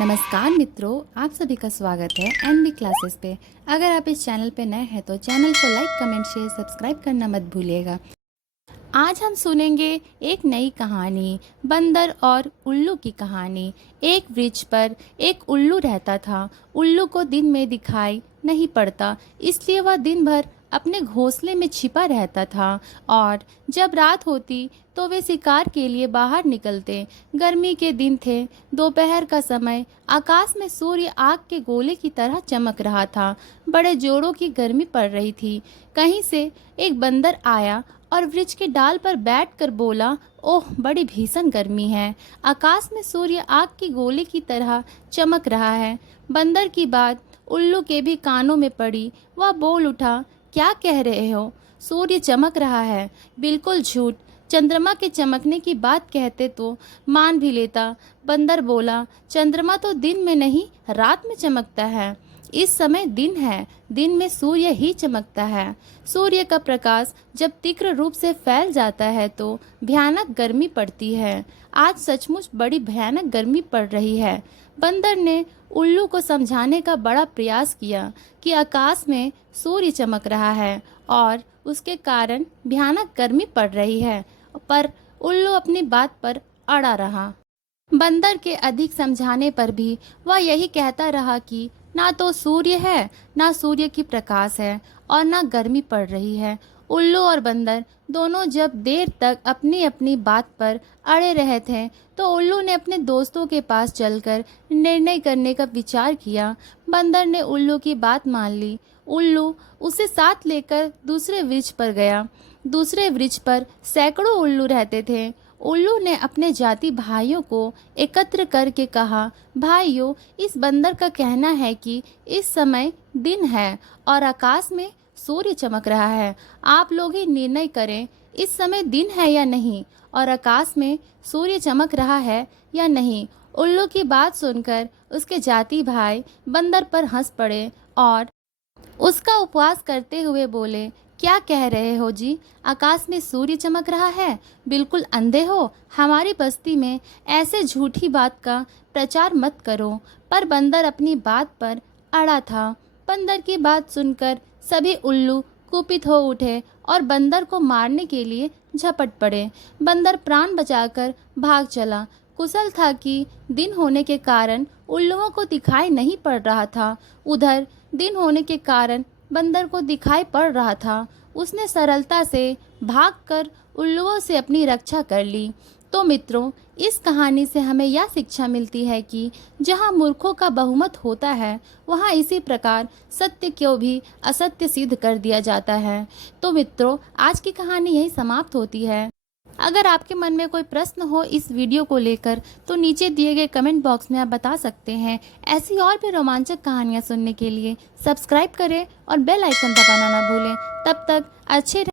नमस्कार मित्रों, आप सभी का स्वागत है एनबी क्लासेस पे। अगर आप इस चैनल पे नए हैं तो चैनल को लाइक, कमेंट, शेयर, सब्सक्राइब करना मत भूलिएगा। आज हम सुनेंगे एक नई कहानी, बंदर और उल्लू की कहानी। एक वृक्ष पर एक उल्लू रहता था। उल्लू को दिन में दिखाई नहीं पड़ता, इसलिए वह दिन भर अपने घोंसले में छिपा रहता था और जब रात होती तो वे शिकार के लिए बाहर निकलते। गर्मी के दिन थे, दोपहर का समय। आकाश में सूर्य आग के गोले की तरह चमक रहा था। बड़े जोरों की गर्मी पड़ रही थी। कहीं से एक बंदर आया और वृक्ष के डाल पर बैठकर बोला, ओह, बड़ी भीषण गर्मी है। आकाश में सूर्य आग की गोले की तरह चमक रहा है। बंदर की बात उल्लू के भी कानों में पड़ी। वह बोल उठा, क्या कह रहे हो? सूर्य चमक रहा है। बिल्कुल झूठ। चंद्रमा के चमकने की बात कहते तो मान भी लेता। बंदर बोला, चंद्रमा तो दिन में नहीं, रात में चमकता है। इस समय दिन है, दिन में सूर्य ही चमकता है। सूर्य का प्रकाश जब तीव्र रूप से फैल जाता है तो भयानक गर्मी पड़ती है। आज सचमुच बड़ी भयानक गर्मी पड़ रही है। बंदर ने उल्लू को समझाने का बड़ा प्रयास किया कि आकाश में सूर्य चमक रहा है और उसके कारण भयानक गर्मी पड़ रही है, पर उल्लू अपनी बात पर अड़ा रहा। बंदर के अधिक समझाने पर भी वह यही कहता रहा कि ना तो सूर्य है, ना सूर्य की प्रकाश है और ना गर्मी पड़ रही है। उल्लू और बंदर दोनों जब देर तक अपनी अपनी बात पर अड़े रहे थे तो उल्लू ने अपने दोस्तों के पास चलकर निर्णय करने का विचार किया। बंदर ने उल्लू की बात मान ली। उल्लू उसे साथ लेकर दूसरे वृक्ष पर गया। दूसरे वृक्ष पर सैकड़ों उल्लू रहते थे। उल्लू ने अपने जाति भाइयों को एकत्र करके कहा, भाइयों, इस बंदर का कहना है कि इस समय दिन है और आकाश में सूर्य चमक रहा है। आप लोग ही निर्णय करें, इस समय दिन है या नहीं और आकाश में सूर्य चमक रहा है या नहीं। उल्लू की बात सुनकर उसके जाति भाई बंदर पर हंस पड़े और उसका उपवास करते हुए बोले, क्या कह रहे हो जी? आकाश में सूर्य चमक रहा है? बिल्कुल अंधे हो? हमारी बस्ती में ऐसे झूठी बात का प्रचार मत करो। पर बंदर अपनी बात पर अड़ा था। बंदर की बात सुनकर सभी उल्लू कुपित हो उठे और बंदर को मारने के लिए झपट पड़े। बंदर प्राण बचाकर भाग चला। कुशल था कि दिन होने के कारण उल्लुओं को दिखाई नहीं पड़ रहा था। उधर दिन होने के कारण बंदर को दिखाई पड़ रहा था। उसने सरलता से भागकर उल्लुओं से अपनी रक्षा कर ली। तो मित्रों, इस कहानी से हमें यह शिक्षा मिलती है कि जहाँ मूर्खों का बहुमत होता है वहाँ इसी प्रकार सत्य को भी असत्य सिद्ध कर दिया जाता है। तो मित्रों, आज की कहानी यही समाप्त होती है। अगर आपके मन में कोई प्रश्न हो इस वीडियो को लेकर तो नीचे दिए गए कमेंट बॉक्स में आप बता सकते हैं। ऐसी और भी रोमांचक कहानियाँ सुनने के लिए सब्सक्राइब करें और बेल आइकन दबाना ना भूलें। तब तक अच्छे